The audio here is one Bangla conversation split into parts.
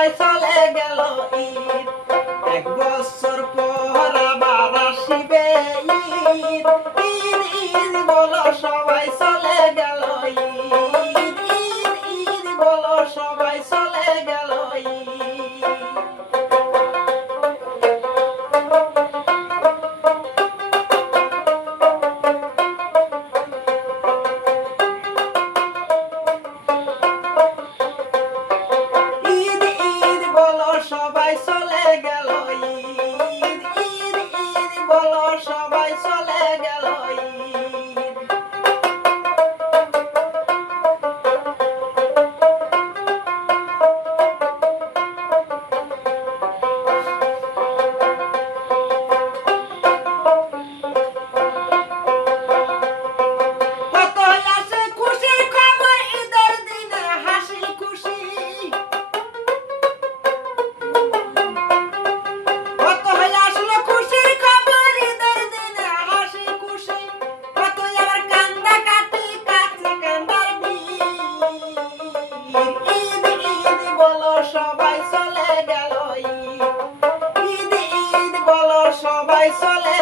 কোথায় চলে গেল ঈদ। এক বছর পর আবার আসিবে ঈদ। গেল।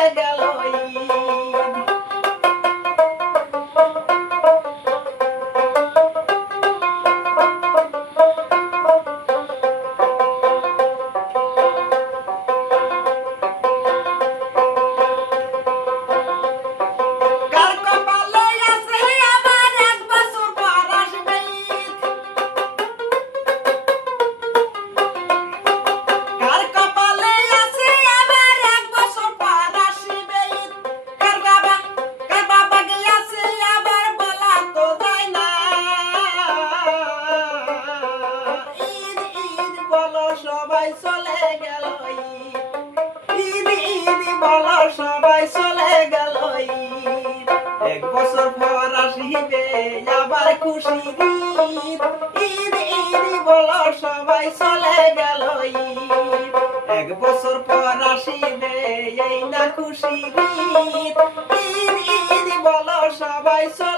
Mandalorian. সবাই চলে গেল দিদি বলো সবাই চলে গেল এক বছর পর আসিবে, আবার খুশি দিদি বলো সবাই চলে গেল এক বছর পর আসিবে, এই না খুশি দিদি বলো সবাই চলে